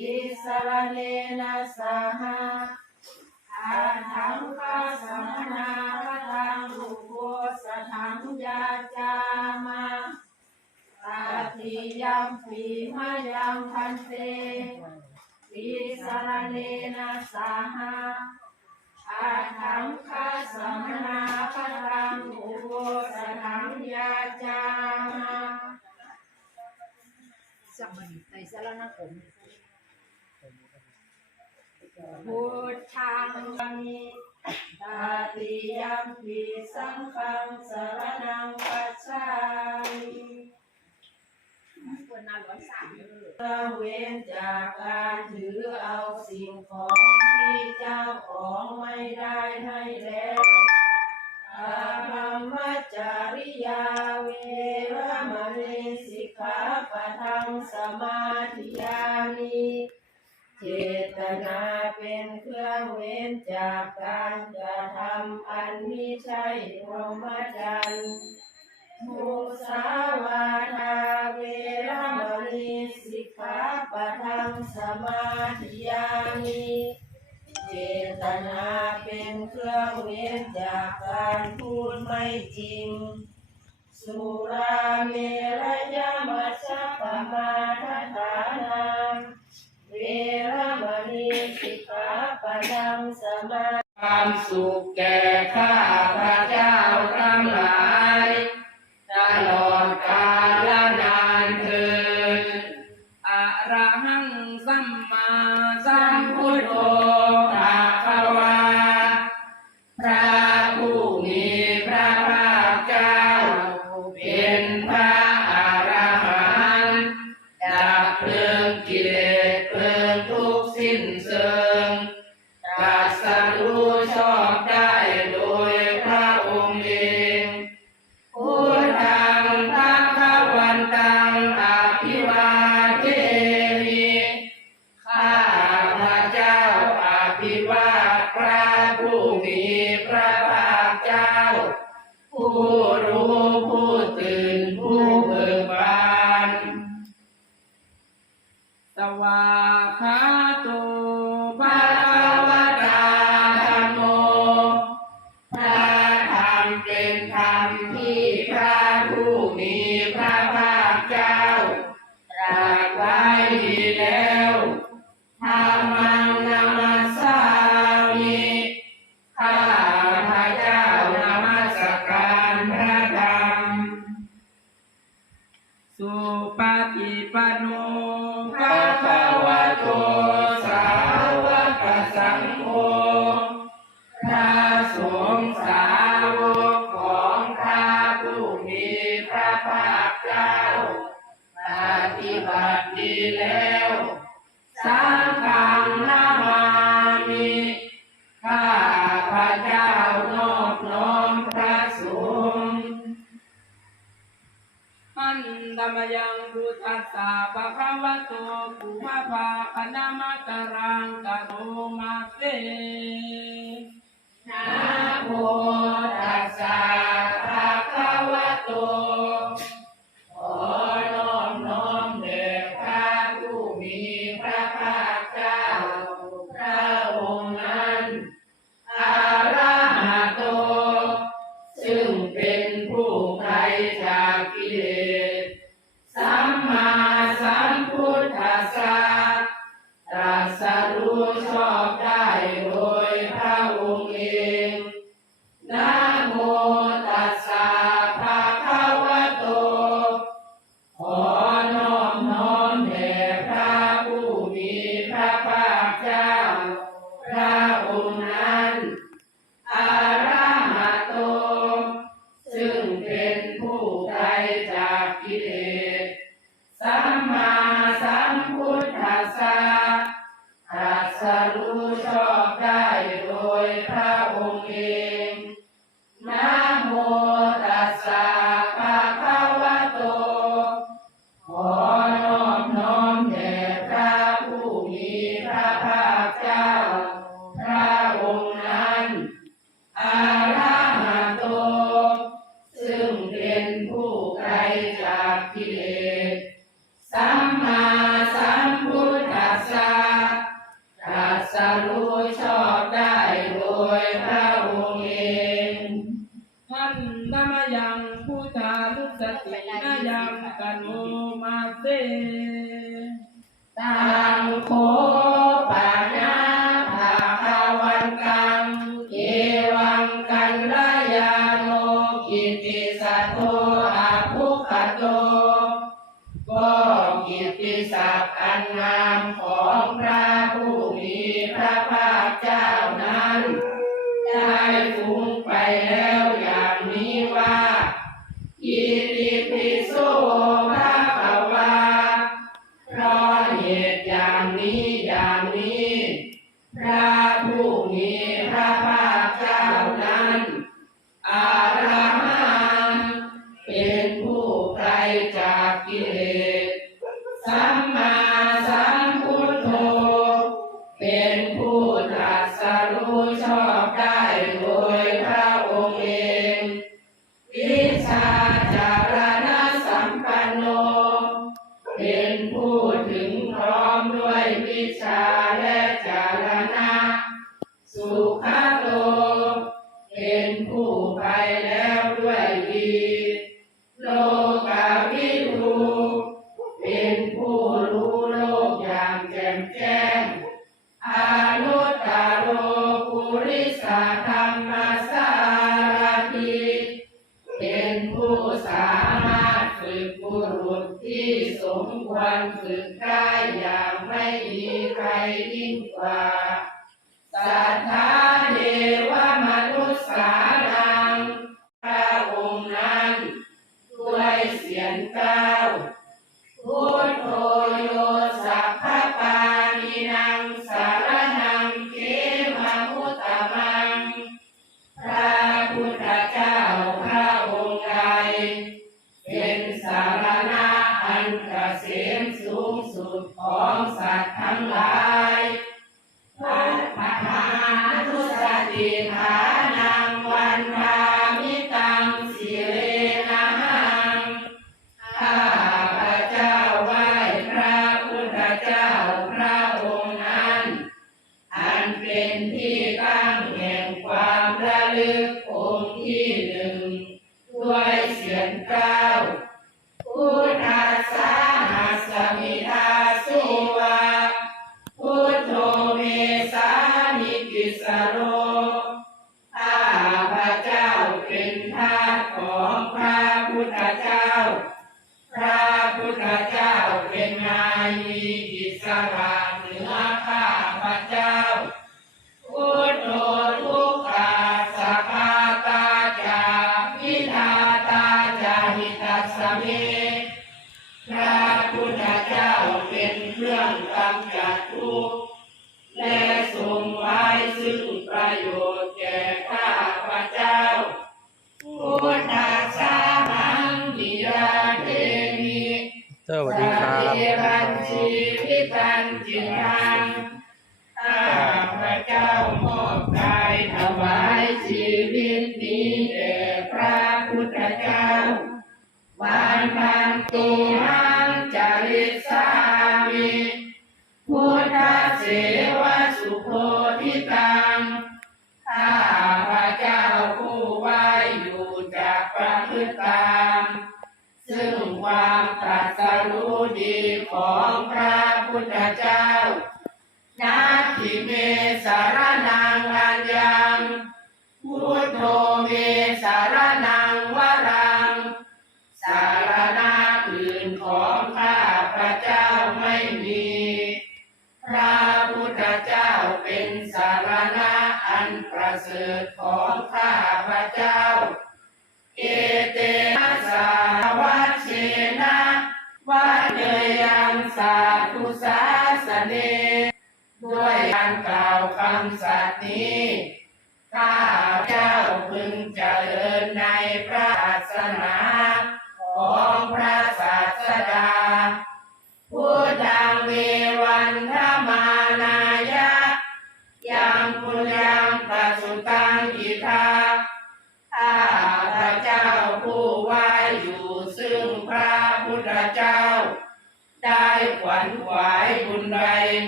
อิสรเนนะสหะอาทังคาสมนาคตังรูปโภสถังยาจามาตาติยัมปีมายังพันเตอิสรเนนะสหะอาทังคาสมนาคตังรูปโภสถังยาจามาสักมันในสารนคม พุทธังมิตาติยัมปิสังฆังสรณังคัจฉามิคนนาร้อยสามเออเพื่อเว้นจากการถือเอาสิ่งของที่เจ้าของไม่ได้ให้แล้วอาคัมมัจจาริยาเวรมณีสิกขาปะทังสมาธิยามิ เจตนาเป็นเครื่องเว้นจากการกระทำอันมิใช่พรหมจรรย์มุสาวาทาเวรมณีสิกขาปะทังสมาธิยามิเจตนาเป็นเครื่องเว้นจากการพูดไม่จริง สุราเมรยามัชฌะปมาทฐานา รมณีสิกขาปะทังสมาความสุขแก่ข้าพระเจ้าทั้งหลาย ปะคะากิเล ศักอันงามของพระผู้มีพระภาคเจ้านั้น ได้ฟุ้งไปแล้วอย่างนี้ว่า สัทธรรมส เ็นเครื่องกำจัดทุก ประเสริฐของข้าพระเจ้า เอเตนะสาวัชินะว่าเนยังสาธุสาสเนด้วยการกล่าวคำสัตย์นี้ข้าเจ้าพึงเจริญในพระศาสนาของพระ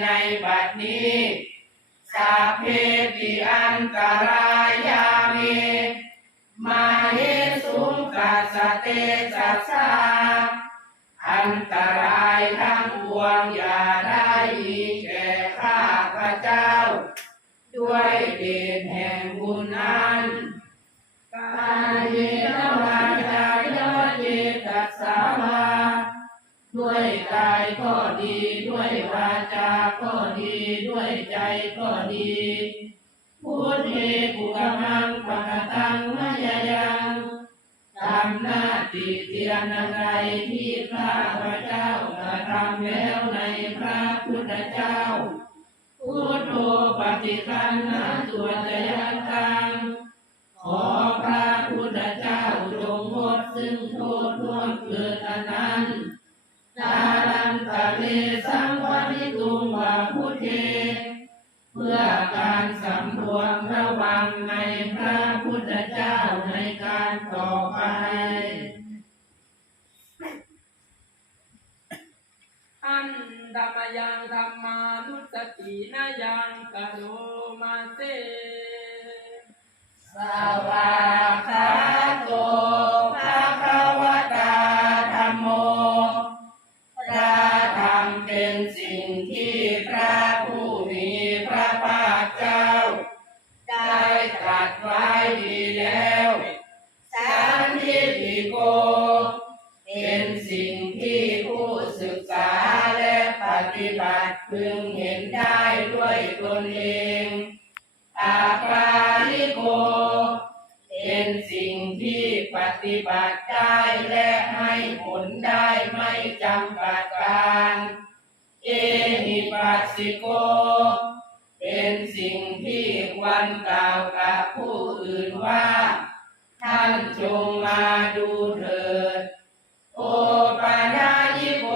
ในบัดนี้สัพเพติอันตรายามีมาเหสุงกัสเตสัสสาอันตรายทั้งปวงอย่าได้อีกแก่ข้าพระเจ้า ด้วยเดชแห่งบุญนั้นกายเยนวาจายโยเจตัสสาวา ด้วยกายก็ดี ด้วยวาจาก็ดี ด้วยใจก็ดีพุทเทกุกมังปะกตังมายยังทำหน้าติเตียนอะไรที่พระพระเจ้ากระทำแล้วในพระพุทธเจ้าพุทโธปฏิคันหาตัวจยังตังขอพระพุทธเจ้าจงงดซึ่งโทษร่วมเกิดนั้น ต์ ได้ไม่จำกัดการ เอหิปัสสิโก เป็นสิ่งที่ควรกล่าวกับผู้อื่นว่า ท่านจงมาดูเถิด โอปานายิโก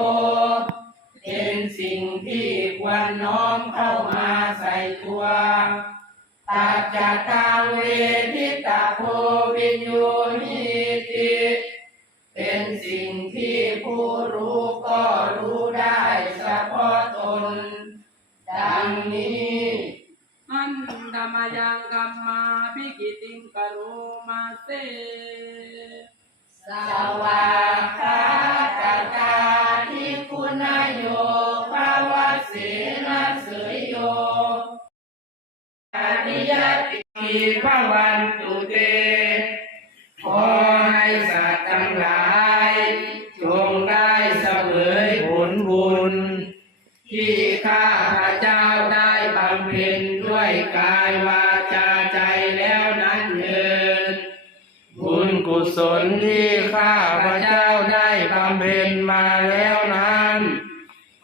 เป็นสิ่งที่ควรน้อมเข้ามาใส่ตัวตัจจตังเวทิตาโพวิญโยนิ ยังกัมมาภิกิติงกะโลมาเสสวา เพ็นมาแล้วนั้น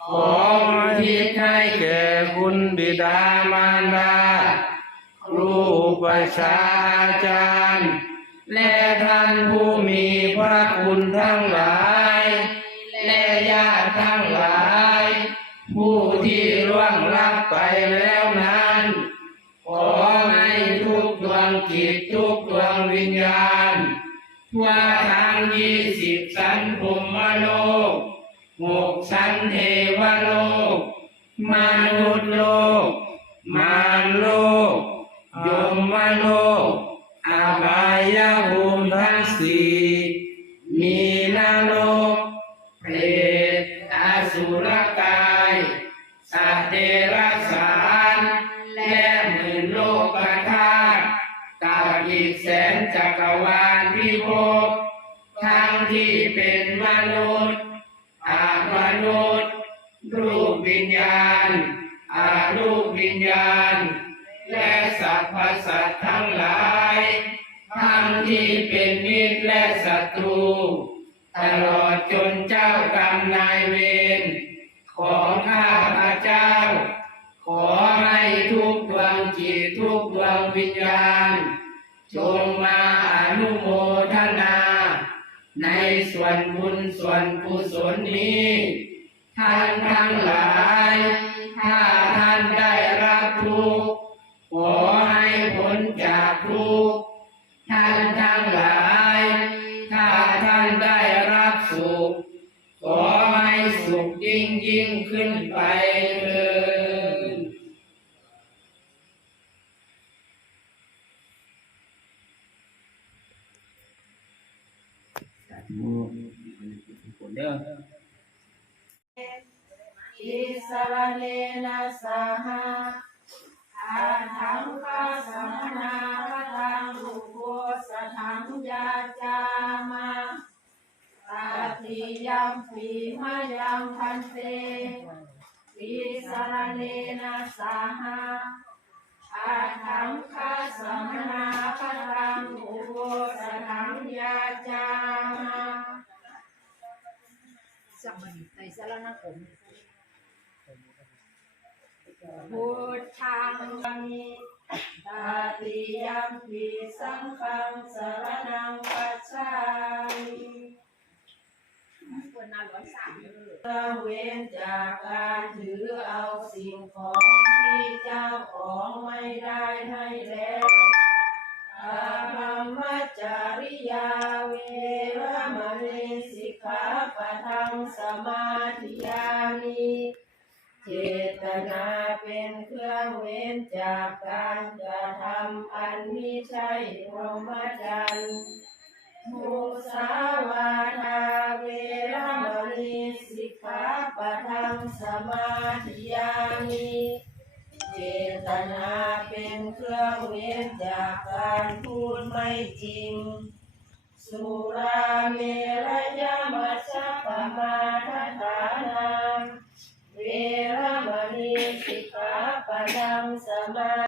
ขอทิศให้แก่คุณบิดามารดาครูประชาอาจารย์ และท่านผู้มีพระคุณทั้งหลาย เทวโลก มนุษย์โลก มา รูปวิญญาณ และสรรพสัตว์ทั้งหลายทั้งที่เป็นมิตรและศัตรู ตลอดจนเจ้ากรรมนายเวรของข้าพระเจ้า ขอให้ทุกดวงจิตทุกดวงวิญญาณ จงมาอนุโมทนา ในส่วนบุญส่วนกุศลนี้ ท่านทั้งหลาย น ยาจามาตาติยัมปีมายังพันเตสารเนนะสาหาอาทังคาสมนาคตังอุโบสถังยาจามาสัมมานิไตรสารณคมพุทธังมิ ตาติยัมปิสังฆังสารนังกัจฉามิคนนาร้อยสาเด้อละเว้นจากการถือเอาสิ่งของที่เจ้าของไม่ได้ให้แล้วอาบัมมจาริยาเวรมณีสิกขาปะทังสมาธิยามิ เจตนาเป็นเครื่องเว้นจากการกระทำอันมิใช่พรหมจรรย์มุสาวาทาเวรมณีสิกขาปะทังสมาธิยามิเจตนาเป็นเครื่องเว้นจากการพูดไม่จริง สุราเมรยมัชฌะปมาทฐานา ระมณีสิกขาปะทังสมา